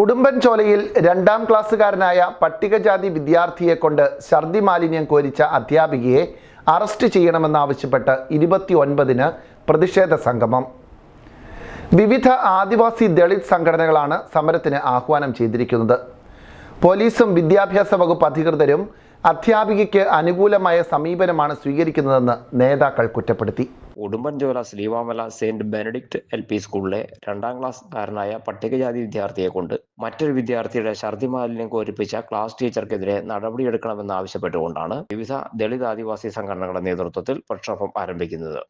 ഉടുമ്പൻചോലയിൽ രണ്ടാം ക്ലാസ്സുകാരനായ പട്ടികജാതി വിദ്യാർത്ഥിയെ കൊണ്ട് ഛർദി മാലിന്യം കോരിച്ച അധ്യാപികയെ അറസ്റ്റ് ചെയ്യണമെന്നാവശ്യപ്പെട്ട് ഇരുപത്തി ഒൻപതിന് പ്രതിഷേധ സംഗമം. വിവിധ ആദിവാസി ദളിത് സംഘടനകളാണ് സമരത്തിന് ആഹ്വാനം ചെയ്തിരിക്കുന്നത്. പോലീസും വിദ്യാഭ്യാസ വകുപ്പ് അധികൃതരും അധ്യാപികയ്ക്ക് അനുകൂലമായ സമീപനമാണ് സ്വീകരിക്കുന്നതെന്ന് നേതാക്കൾ കുറ്റപ്പെടുത്തി. Udumbanchola Sreevamala Saint Benedict L P സ്കൂളിലെ രണ്ടാം ക്ലാസ്സുകാരനായ പട്ടികജാതി വിദ്യാർത്ഥിയെ കൊണ്ട് മറ്റൊരു വിദ്യാർത്ഥിയുടെ ഛർദി മാലിന്യം കോരിപ്പിച്ച ക്ലാസ് ടീച്ചർക്കെതിരെ നടപടിയെടുക്കണമെന്ന് ആവശ്യപ്പെട്ടുകൊണ്ടാണ് വിവിധ ദളിത് ആദിവാസി സംഘടനകളുടെ നേതൃത്വത്തിൽ പ്രക്ഷോഭം ആരംഭിക്കുന്നത്.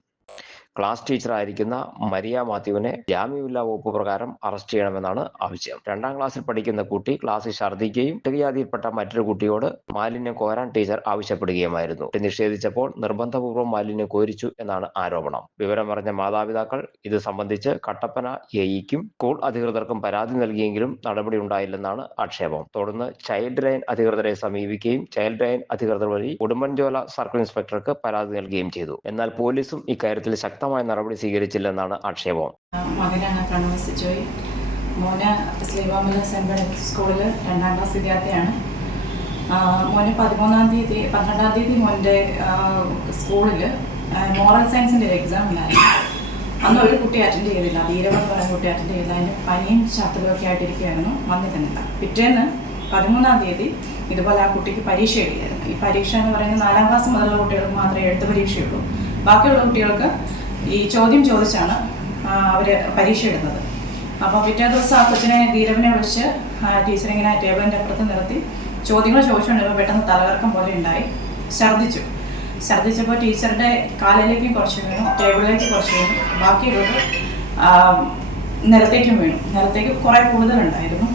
ക്ലാസ് ടീച്ചറായിരിക്കുന്ന മരിയ മാത്യുവിനെ ജാമ്യമില്ലാ വകുപ്പ് പ്രകാരം അറസ്റ്റ് ചെയ്യണമെന്നാണ് ആവശ്യം. രണ്ടാം ക്ലാസ്സിൽ പഠിക്കുന്ന കുട്ടി ക്ലാസ്സിൽ ഛർദ്ദിക്കുകയും പട്ടികജാതിയിൽപ്പെട്ട മറ്റൊരു കുട്ടിയോട് മാലിന്യം കോരാൻ ടീച്ചർ ആവശ്യപ്പെടുകയുമായിരുന്നു. നിഷേധിച്ചപ്പോൾ നിർബന്ധപൂർവം മാലിന്യം കോരിച്ചു എന്നാണ് ആരോപണം. വിവരമറിഞ്ഞ മാതാപിതാക്കൾ ഇത് സംബന്ധിച്ച് കട്ടപ്പന എയിക്കും സ്കൂൾ അധികൃതർക്കും പരാതി നൽകിയെങ്കിലും നടപടി ഉണ്ടായില്ലെന്നാണ് ആക്ഷേപം. തുടർന്ന് ചൈൽഡ് ലൈൻ അധികൃതരെ സമീപിക്കുകയും ചൈൽഡ് ലൈൻ അധികൃതർ വഴി ഉടുമ്പൻചോല സർക്കിൾ ഇൻസ്പെക്ടർക്ക് പരാതി നൽകുകയും ചെയ്തു. എന്നാൽ പോലീസും ഇക്കാര്യത്തിൽ ശക്തമായ നടപടി സ്വീകരിച്ചില്ലെന്നാണ് ആക്ഷേപം. മോന് ശ്രീവാമല ബെനഡിക്ട് സ്കൂളിൽ രണ്ടാം ക്ലാസ് വിദ്യാർത്ഥിയാണ്. മോന് പതിമൂന്നാം തീയതി പന്ത്രണ്ടാം തീയതി മോന്റെ സ്കൂളിൽ മോറൽ സയൻസിന്റെ ഒരു എക്സാം ഉണ്ടായിരുന്നു. അന്ന് ഒരു കുട്ടി അറ്റൻഡ് ചെയ്തില്ല. ധീരവൻ എന്ന് പറയുന്ന കുട്ടി അറ്റൻഡ് ചെയ്തില്ല. അതിന് പനിയും ഒക്കെ ആയിട്ടിരിക്കുകയായിരുന്നു. വന്നിരുന്നില്ല. പിറ്റേന്ന് പതിമൂന്നാം തീയതി ഇതുപോലെ ആ കുട്ടിക്ക് പരീക്ഷ എഴുതിയായിരുന്നു. ഈ പരീക്ഷ എന്ന് പറയുന്നത് നാലാം ക്ലാസ് മുതലുള്ള കുട്ടികൾക്ക് മാത്രമേ എഴുത്ത് പരീക്ഷയുള്ളൂ. ബാക്കിയുള്ള കുട്ടികൾക്ക് ഈ ചോദ്യം ചോദിച്ചാണ് അവർ പരീക്ഷ ഇടുന്നത് അപ്പോൾ പിറ്റേ ദിവസം ആ കൊച്ചിനെ ധീരവിനെ വിളിച്ച് ടീച്ചർ ഇങ്ങനെ ടേബിളിന്റെ അപ്പുറത്ത് നിർത്തി ചോദ്യങ്ങൾ ചോദിച്ചുകൊണ്ടിരുമ്പോൾ പെട്ടെന്ന് തലകറക്കം പോലെ ഉണ്ടായി. ഛർദ്ദിച്ചു. ഛർദ്ദിച്ചപ്പോൾ ടീച്ചറുടെ കാലിലേക്ക് കുറച്ച് വീണു ടേബിളിലേക്ക് കുറച്ച് വീണു. ബാക്കിയുള്ളത് നിലത്തേക്കും വീണു. നിലത്തേക്ക് കുറേ കൂടുതലുണ്ടായിരുന്നു.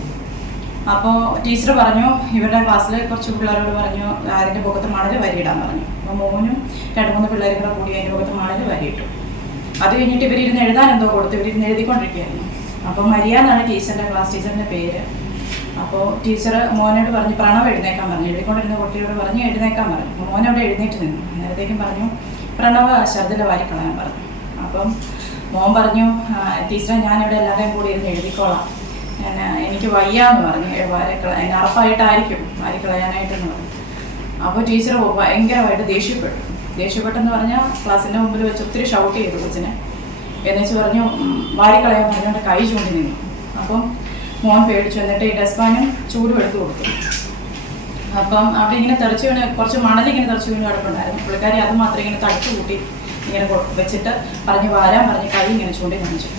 അപ്പോൾ ടീച്ചർ പറഞ്ഞു ഇവരുടെ ക്ലാസ്സിൽ കുറച്ച് പിള്ളേരോട് പറഞ്ഞു അതിന്റെ മുഖത്ത് മണൽ വരിയിടാൻ പറഞ്ഞു. അപ്പോൾ മോനും രണ്ട് മൂന്ന് പിള്ളേരും കൂടെ കൂടി അതിന്റെ മുഖത്ത് മണൽ വരിയിട്ടു. അത് കഴിഞ്ഞിട്ട് ഇവരിരുന്ന് എഴുതാൻ എന്തോ കൊടുത്തു ഇവരിരുന്ന് എഴുതിക്കൊണ്ടിരിക്കുകയായിരുന്നു. അപ്പോൾ മരിയ എന്നാണ് ടീച്ചറിന്റെ ക്ലാസ് ടീച്ചറിന്റെ പേര്. അപ്പോൾ ടീച്ചർ മോനോട് പറഞ്ഞു പ്രണവ് എഴുന്നേക്കാൻ പറഞ്ഞു. എഴുതിക്കൊണ്ടിരുന്ന കുട്ടിയോട് പറഞ്ഞു എഴുന്നേക്കാൻ പറഞ്ഞു. മോനവിടെ എഴുന്നേറ്റ് നിന്നു. അന്നേരത്തേക്കും പറഞ്ഞു പ്രണവ് ശബ്ദത്തിൽ വാരിക്കളയാൻ പറഞ്ഞു. അപ്പം മോൻ പറഞ്ഞു ടീച്ചറെ ഞാനിവിടെ എല്ലാവരെയും കൂടി ഇരുന്ന് എഴുതിക്കോളാം. എനിക്ക് വയ്യാന്ന് പറഞ്ഞു. "ഏ, വാരിക്കള എന്നെ അറപ്പായിട്ടായിരിക്കും വാരിക്കളയാനായിട്ടെന്ന് പറഞ്ഞു. അപ്പോൾ ടീച്ചർ ഭയങ്കരമായിട്ട് ദേഷ്യപ്പെട്ടു. ദേഷ്യപ്പെട്ടെന്ന് പറഞ്ഞാൽ ക്ലാസ്സിന്റെ മുമ്പിൽ വെച്ച് ഒത്തിരി ഷൗട്ട് ചെയ്തു കൊച്ചിനെ. എന്നുവെച്ച് പറഞ്ഞു "ഉം, വാരിക്കളയാൻ പറഞ്ഞുകൊണ്ട് കൈ ചൂണ്ടി നിന്നു. അപ്പം മോൻ പേടിച്ചു എന്നിട്ട് ഈ ഡസ്റ്റ്ബാനും ചൂടും എടുത്തു കൊടുത്തു. അപ്പം അവിടെ ഇങ്ങനെ തെറിച്ച് വീണ് കുറച്ച് മണൽ ഇങ്ങനെ തെറിച്ച് വീണ് കിടപ്പുണ്ടായിരുന്നു. പുള്ളിക്കാരി അത് മാത്രം ഇങ്ങനെ തടുത്തു കൂട്ടി ഇങ്ങനെ വെച്ചിട്ട് പറഞ്ഞ് വാരാൻ പറഞ്ഞ് കൈ ഇങ്ങനെ ചൂണ്ടി കാണിച്ചു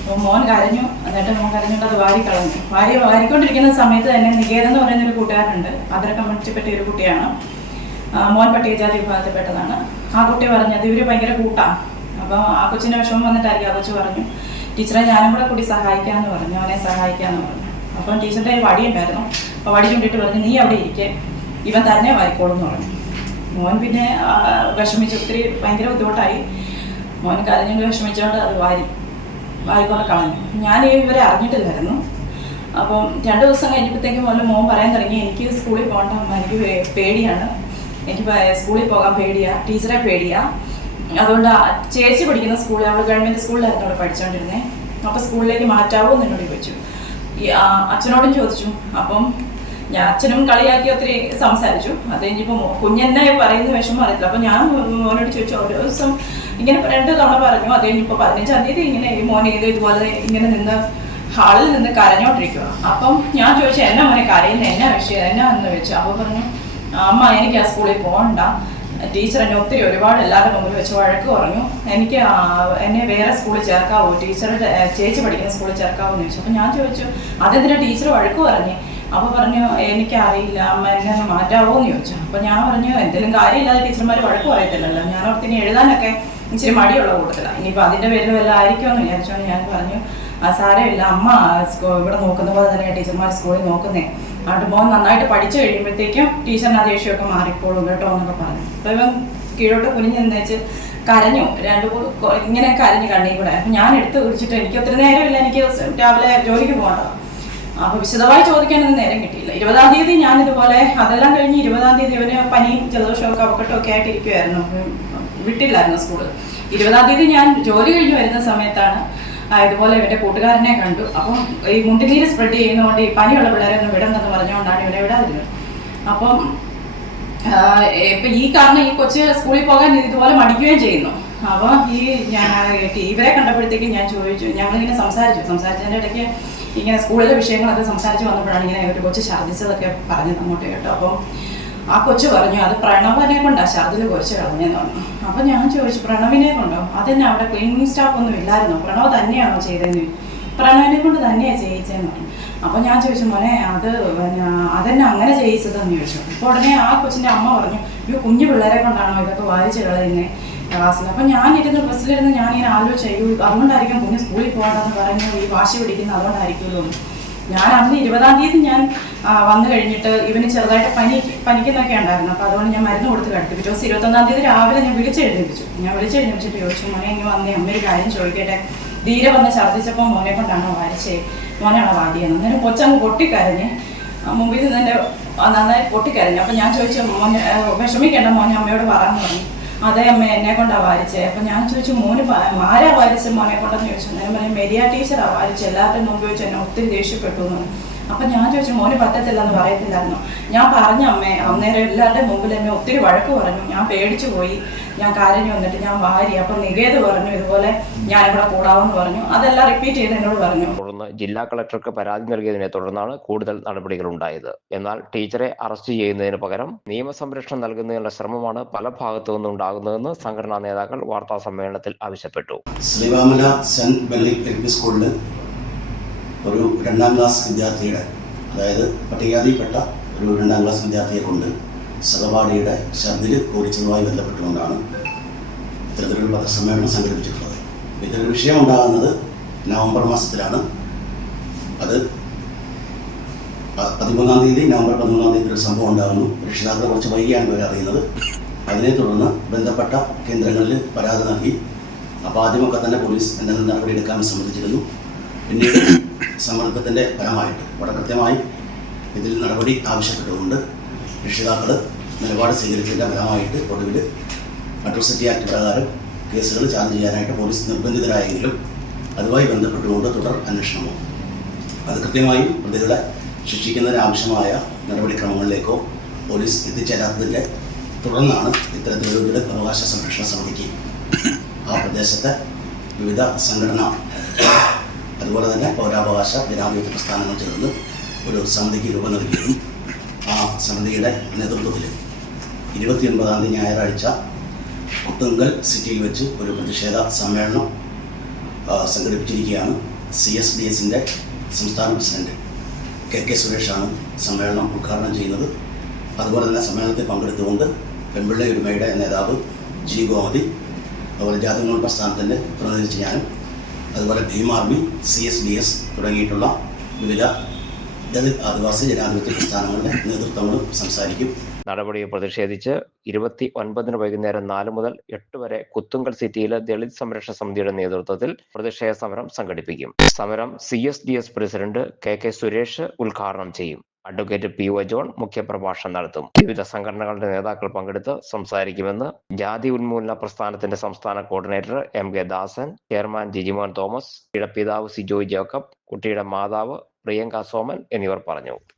അപ്പോൾ മോൻ കരഞ്ഞു എന്നിട്ട് മോൻ കരഞ്ഞിട്ട് അത് വാരി കളഞ്ഞു. വാരി വാരിക്കൊണ്ടിരിക്കുന്ന സമയത്ത് തന്നെ നികേതൻ എന്ന് പറയുന്ന ഒരു കൂട്ടുകാരുണ്ട് അതിനെ കമ്മിറ്റിപ്പെട്ട ഒരു കുട്ടിയാണ്. മോൻ പട്ടികജാതി വിഭാഗത്തിൽപ്പെട്ടതാണ്. ആ കുട്ടി പറഞ്ഞത് ഇവർ ഭയങ്കര കൂട്ടാണ് അപ്പോൾ ആ കൊച്ചിന്റെ വിഷമം വന്നിട്ടായിരിക്കും ആ കൊച്ചു പറഞ്ഞു. ടീച്ചറെ ഞാനും കൂടെ കൂടി സഹായിക്കാന്ന് പറഞ്ഞു. അവനെ സഹായിക്കാന്ന് പറഞ്ഞു. അപ്പം കയ്യിൽ വടി ഉണ്ടായിരുന്നു അപ്പോൾ വടി കൊണ്ടിട്ട് പറഞ്ഞു നീ അവിടെ ഇരിക്കെ. ഇവൻ തന്നെ വായിക്കോളും എന്ന് പറഞ്ഞു. മോൻ പിന്നെ വിഷമിച്ച് ഒത്തിരി ഭയങ്കര ബുദ്ധിമുട്ടായി. മോൻ കരഞ്ഞു വിഷമിച്ചുകൊണ്ട് അത് വാരി വായിക്കൊണ്ട് കളഞ്ഞു. ഞാൻ ഇവരെ അറിഞ്ഞിട്ടില്ലായിരുന്നു. അപ്പം രണ്ട് ദിവസം കഴിഞ്ഞപ്പോഴത്തേക്കും മോൻ മോൻ പറയാൻ തുടങ്ങി എനിക്ക് സ്കൂളിൽ പോകണ്ട എനിക്ക് പേടിയാണ്. എനിക്ക് സ്കൂളിൽ പോകാൻ പേടിയാ ടീച്ചറെ പേടിയാ. അതുകൊണ്ട് ചേച്ചി പഠിക്കുന്ന സ്കൂളിൽ അവൾ ഗവൺമെന്റ് സ്കൂളിലായിരുന്നു അവിടെ പഠിച്ചുകൊണ്ടിരുന്നത് അപ്പോൾ സ്കൂളിലേക്ക് മാറ്റാവോ എന്ന് എന്നോട് ചോദിച്ചു. അച്ഛനോടും ചോദിച്ചു. അപ്പം ഞാൻ അച്ഛനും കളിയാക്കി ഒത്തിരി സംസാരിച്ചു. അത് കഴിഞ്ഞപ്പോൾ കുഞ്ഞെന്നെ പറയുന്ന വിഷമം അറിയത്തില്ല. അപ്പം ഞാൻ മോനോട് ചോദിച്ചു ഓരോ ദിവസം ഇങ്ങനെ രണ്ടു തവണ പറഞ്ഞു. അത് കഴിഞ്ഞപ്പോൾ പതിനഞ്ചാം തീയതി ഇങ്ങനെ ഈ മോൻ ഇത് ഇതുപോലെ ഇങ്ങനെ നിന്ന് ഹാളിൽ നിന്ന് കരഞ്ഞോണ്ടിരിക്കുക അപ്പം ഞാൻ ചോദിച്ചു എന്നാ മോനെ കരയുന്നത് എന്നാ വിഷയം? എന്നാ എന്ന് ചോദിച്ചു. അപ്പോൾ പറഞ്ഞു അമ്മ എനിക്ക് ആ സ്കൂളിൽ പോകണ്ട ടീച്ചർ എന്നെ ഒത്തിരി ഒരുപാട് എല്ലാവരുടെ മുമ്പിൽ വെച്ച് വഴക്ക് പറഞ്ഞു. എനിക്ക് എന്നെ വേറെ സ്കൂളിൽ ചേർക്കാവോ? ടീച്ചറുടെ ഏ, ചേച്ചി പഠിക്കുന്ന സ്കൂളിൽ ചേർക്കാവോ എന്ന് ചോദിച്ചു. അപ്പം ഞാൻ ചോദിച്ചു അതെന്തിനാ ടീച്ചർ വഴക്ക് പറഞ്ഞു? അപ്പോൾ പറഞ്ഞു എനിക്കറിയില്ല അമ്മ എന്നെ മാറ്റാവോ എന്ന് ചോദിച്ചു. അപ്പൊ ഞാൻ പറഞ്ഞു എന്തെങ്കിലും കാര്യമില്ലാതെ ടീച്ചർമാർ വഴക്ക് പറയത്തില്ലല്ലോ. ഞാൻ ഓർത്തിന് എഴുതാനൊക്കെ ഇച്ചിരി മടിയുള്ള കൂട്ടത്തിലാണ് ഇനിയിപ്പോൾ അതിന്റെ പേരിൽ വല്ല ആയിരിക്കുമെന്ന് വിചാരിച്ചോണ്ട് ഞാൻ പറഞ്ഞു ആ സാരമില്ല അമ്മ ഇവിടെ നോക്കുന്ന പോലെ തന്നെ ടീച്ചർമാർ സ്കൂളിൽ നോക്കുന്നേ. അവിടെ മോൻ നന്നായിട്ട് പഠിച്ചു കഴിയുമ്പോഴത്തേക്കും ടീച്ചറിന് ആ ദേഷ്യമൊക്കെ മാറിക്കോളും കേട്ടോ എന്നൊക്കെ പറഞ്ഞു. അപ്പൊ ഇവൻ കീഴോട്ട് കുനിഞ്ഞ് നിന്നേച്ച് കരഞ്ഞു. രണ്ട് ഇങ്ങനെ കരഞ്ഞു കണ്ണീ കൂടെ. അപ്പം ഞാൻ എടുത്ത് കുടിച്ചിട്ട് എനിക്ക് ഒത്തിരി നേരമില്ല എനിക്ക് രാവിലെ ജോലിക്ക് പോകേണ്ടതാണ് അപ്പൊ വിശദമായി ചോദിക്കാനൊന്നും നേരം കിട്ടിയില്ല. ഇരുപതാം തീയതി ഞാൻ ഇതുപോലെ അതെല്ലാം കഴിഞ്ഞ് ഇരുപതാം തീയതി ഇവന് പനിയും ജലദോഷവും കവക്കെട്ടും ഒക്കെ ആയിട്ട് ഇരിക്കുമായിരുന്നു വിട്ടില്ലായിരുന്നു സ്കൂൾ. ഇരുപതാം തീയതി ഞാൻ ജോലി കഴിഞ്ഞ് വരുന്ന സമയത്താണ് ഇതുപോലെ ഇവന്റെ കൂട്ടുകാരനെ കണ്ടു. അപ്പം ഈ മുണ്ടിനീര് സ്പ്രെഡ് ചെയ്യുന്നതുകൊണ്ട് ഈ പനിയുള്ള പിള്ളേരെ ഒന്നും വിടണമെന്ന് പറഞ്ഞുകൊണ്ടാണ് ഇവിടെ വിടാതിരുന്നത്. അപ്പം ഇപ്പൊ ഈ കാരണം ഈ കൊച്ച് സ്കൂളിൽ പോകാൻ ഇതുപോലെ മടിക്കുകയും ചെയ്യുന്നു. അപ്പൊ ഈ ഞാൻ ഇവരെ കണ്ടപ്പോഴത്തേക്ക് ഞാൻ ചോദിച്ചു ഞങ്ങളിങ്ങനെ സംസാരിച്ചു. സംസാരിച്ചതിന്റെ ഇടയ്ക്ക് ഇങ്ങനെ സ്കൂളിലെ വിഷയങ്ങളൊക്കെ സംസാരിച്ച് വന്നപ്പോഴാണ് ഇങ്ങനെ ഒരു കൊച്ച് ഛർദ്ദിച്ചതൊക്കെ പറഞ്ഞത് അങ്ങോട്ട് കേട്ടോ. അപ്പം ആ കൊച്ചു പറഞ്ഞു അത് പ്രണവനെ കൊണ്ടാ ശർദിൽ കൊച്ചു കളഞ്ഞെന്ന് പറഞ്ഞു. അപ്പൊ ഞാൻ ചോദിച്ചു പ്രണവിനെ കൊണ്ടോ? അതെന്നെ അവിടെ ക്ലീനിങ് സ്റ്റാഫ് ഒന്നും ഇല്ലായിരുന്നു. പ്രണവ് തന്നെയാണോ ചെയ്തതെന്ന്? പ്രണവിനെ കൊണ്ട് തന്നെയാ ചെയ്യിച്ചതെന്ന് പറഞ്ഞു. അപ്പൊ ഞാൻ ചോദിച്ചു മോനെ അത് പിന്നെ അതെന്നെ അങ്ങനെ ചെയ്യിച്ചതെന്ന് ചോദിച്ചു. അപ്പൊ ഉടനെ ആ കൊച്ചിന്റെ അമ്മ പറഞ്ഞു ഈ കുഞ്ഞു പിള്ളേരെ കൊണ്ടാണോ ഇതൊക്കെ വായിച്ചു കളയുന്നത് ക്ലാസ്സിൽ. അപ്പൊ ഞാൻ ഇരുന്ന് ബസ്സിലിരുന്ന് ഞാൻ ഇങ്ങനെ ആലോചിച്ചു അതുകൊണ്ടായിരിക്കും കുഞ്ഞ് സ്കൂളിൽ പോകണ്ടെന്ന് പറയുന്നത് ഈ വാശി പിടിക്കുന്നത് അതുകൊണ്ടായിരിക്കുമല്ലോ. ഞാൻ അന്ന് ഇരുപതാം തീയതി ഞാൻ വന്നു കഴിഞ്ഞിട്ട് ഇവന് ചെറുതായിട്ട് പനി പനിക്കുന്നൊക്കെ ഉണ്ടായിരുന്നു. അപ്പോൾ അതുകൊണ്ട് ഞാൻ മരുന്ന് കൊടുത്ത് കിടത്തി. പിറ്റേ ദിവസം ഇരുപത്തൊന്നാം തീയതി രാവിലെ ഞാൻ വിളിച്ചെഴുന്നേപ്പിച്ചു ഞാൻ വിളിച്ചെഴുന്നേപ്പിച്ചിട്ട് ചോദിച്ചു മോനെ ഇങ്ങനെ വന്നേ അമ്മ ഒരു കാര്യം ചോദിക്കട്ടെ. ധീരെ വന്ന് ഛർദ്ദിച്ചപ്പോൾ മോനെ കൊണ്ടാണോ വാരിച്ചേ. മോനാണോ വാരിയെന്ന് അന്നേരം കൊച്ചങ്ങ് പൊട്ടിക്കരഞ്ഞ് മുമ്പിൽ നിന്ന് എന്റെ നന്നായി പൊട്ടിക്കരഞ്ഞു. അപ്പം ഞാൻ ചോദിച്ചു മോനെ വിഷമിക്കേണ്ട മോനെ അമ്മയോട് പറഞ്ഞു. അതെ അമ്മ എന്നെ കൊണ്ടാ വാരിച്ചേ. അപ്പൊ ഞാൻ ചോദിച്ചു മോന് ആരാ വാരിച്ച? മോനെ കൊണ്ടെന്ന് ചോദിച്ചു. അന്നേരം പറഞ്ഞു മെരിയ ടീച്ചറാ വാരിച്ച. എല്ലാവരുടെ മുമ്പ് വെച്ച് എന്നെ ഒത്തിരി ദേഷ്യപ്പെട്ടു എന്ന് അപ്പം ഞാൻ ചോദിച്ചു മോന് പറ്റത്തില്ല എന്ന് പറയത്തില്ലായിരുന്നു? ഞാൻ പറഞ്ഞു അമ്മേ അന്നേരം എല്ലാവരുടെ മുമ്പിൽ എന്നെ ഒത്തിരി വഴക്ക് പറഞ്ഞു. ഞാൻ പേടിച്ചു പോയി. ഞാൻ കരഞ്ഞു വന്നിട്ട് ഞാൻ വാരി അപ്പൊ നികേത് പറഞ്ഞു ഇതുപോലെ ഞാൻ ഇവിടെ കൂടാവെന്ന് പറഞ്ഞു. അതെല്ലാം റിപ്പീറ്റ് ചെയ്ത് എന്നോട് പറഞ്ഞു. തുടർന്ന് ജില്ലാ കളക്ടർക്ക് പരാതി നൽകിയതിനെ തുടർന്നാണ് കൂടുതൽ നടപടികൾ ഉണ്ടായത്. എന്നാൽ ടീച്ചറെ അറസ്റ്റ് ചെയ്യുന്നതിന് പകരം നിയമസംരക്ഷണം നൽകുന്നതിനുള്ള ശ്രമമാണ് പല ഭാഗത്തു നിന്നും ഉണ്ടാകുന്നതെന്ന് സംഘടനാ നേതാക്കൾ വാർത്താ സമ്മേളനത്തിൽ ആവശ്യപ്പെട്ടു. Sreevamala Saint Benedict L P സ്കൂളിൽ ഒരു രണ്ടാം ക്ലാസ് വിദ്യാർത്ഥിയുടെ അതായത് പട്ടികജാതിയിൽപ്പെട്ട ഒരു രണ്ടാം ക്ലാസ് വിദ്യാർത്ഥിയെ കൊണ്ട് സഹപാഠിയുടെ ഛർദിൽ കോരിച്ചതുമായി ബന്ധപ്പെട്ടുകൊണ്ടാണ് ഇത്തരത്തിലൊരു പത്രസമ്മേളനം സംഘടിപ്പിച്ചിട്ടുള്ളത്. ഇതൊരു വിഷയം ഉണ്ടാകുന്നത് നവംബർ മാസത്തിലാണ്. അത് പതിമൂന്നാം തീയതി നവംബർ പതിമൂന്നാം തീയതി ഒരു സംഭവം ഉണ്ടാകുന്നു. രക്ഷിതാക്കളെ കുറച്ച് വൈകിയാണ് ഇവർ അറിയുന്നത്. അതിനെ തുടർന്ന് ബന്ധപ്പെട്ട കേന്ദ്രങ്ങളിൽ പരാതി നൽകി. അപ്പോൾ ആദ്യമൊക്കെ തന്നെ പോലീസ് എന്തെങ്കിലും നടപടിയെടുക്കാൻ സമ്മതിച്ചിരുന്നു പിന്നീട് സമ്മർദ്ദത്തിന്റെ ഫലമായിട്ട് വളരെ കൃത്യമായി ഇതിൽ നടപടി ആവശ്യപ്പെട്ടുകൊണ്ട് രക്ഷിതാക്കൾ നിലപാട് സ്വീകരിച്ചതിന്റെ ഫലമായിട്ട് ഒടുവിൽ അട്രോസിറ്റി ആക്ട് പ്രകാരം കേസുകൾ ചാർജ് ചെയ്യാനായിട്ട് പോലീസ് നിർബന്ധിതരായെങ്കിലും അതുമായി ബന്ധപ്പെട്ടുകൊണ്ട് തുടർ അന്വേഷണമോ? അത് കൃത്യമായും പ്രതികളെ ശിക്ഷിക്കുന്നതിന് ആവശ്യമായ നടപടിക്രമങ്ങളിലേക്കോ പോലീസ് എത്തിച്ചേരാത്തതിന്റെ തുടർന്നാണ് ഇത്തരത്തിലൊരു ദളിത് അവകാശ സംരക്ഷണ സമിതിക്ക് ആ പ്രദേശത്തെ വിവിധ സംഘടന അതുപോലെ തന്നെ പൗരാവകാശ ജനാധിപത്യ പ്രസ്ഥാനങ്ങൾ ചേർന്ന് ഒരു സമിതിക്ക് രൂപം നൽകുകയും ആ സമിതിയുടെ നേതൃത്വത്തിൽ. ഇരുപത്തിയൊൻപതാം തീയതി ഞായറാഴ്ച കുത്തുങ്കൽ സിറ്റിയിൽ വെച്ച് ഒരു പ്രതിഷേധ സമ്മേളനം സംഘടിപ്പിച്ചിരിക്കുകയാണ് സി എസ് ഡി എസിന്റെ സംസ്ഥാന പ്രസിഡന്റ് കെ കെ സുരേഷാണ് സമ്മേളനം ഉദ്ഘാടനം ചെയ്യുന്നത്. അതുപോലെ തന്നെ സമ്മേളനത്തിൽ പങ്കെടുത്തുകൊണ്ട് പെൺപിള്ളை ഒരുമയുടെ നേതാവ് ജി ഗോമതി അതുപോലെ ജാതിമോൾ പ്രസ്ഥാനത്തിന്റെ പ്രതിനിധിച്ച് ഞാനും അതുപോലെ Bhim Army C S D S തുടങ്ങിയിട്ടുള്ള വിവിധ ദളിത് ആദിവാസി ജനാധിപത്യ പ്രസ്ഥാനങ്ങളുടെ നേതൃത്വങ്ങളും സംസാരിക്കും. നടപടിയെ പ്രതിഷേധിച്ച് ഇരുപത്തി ഒൻപതിന് വൈകുന്നേരം നാല് മുതൽ എട്ട് വരെ കുത്തുങ്കൽ സിറ്റിയിലെ ദളിത് സംരക്ഷണ സമിതിയുടെ നേതൃത്വത്തിൽ പ്രതിഷേധ സമരം സംഘടിപ്പിക്കും. സമരം C S D S president K K Suresh ഉദ്ഘാടനം ചെയ്യും. അഡ്വക്കേറ്റ് പി ഒ ജോൺ മുഖ്യപ്രഭാഷണം നടത്തും. വിവിധ സംഘടനകളുടെ നേതാക്കൾ പങ്കെടുത്ത് സംസാരിക്കുമെന്ന് ജാതി ഉന്മൂലന പ്രസ്ഥാനത്തിന്റെ സംസ്ഥാന coordinator M K Dasan chairman Jijimon Thomas പിതാവ് സിജോയ് ജേക്കബ് കുട്ടിയുടെ മാതാവ് പ്രിയങ്ക സോമൻ എന്നിവർ പറഞ്ഞു.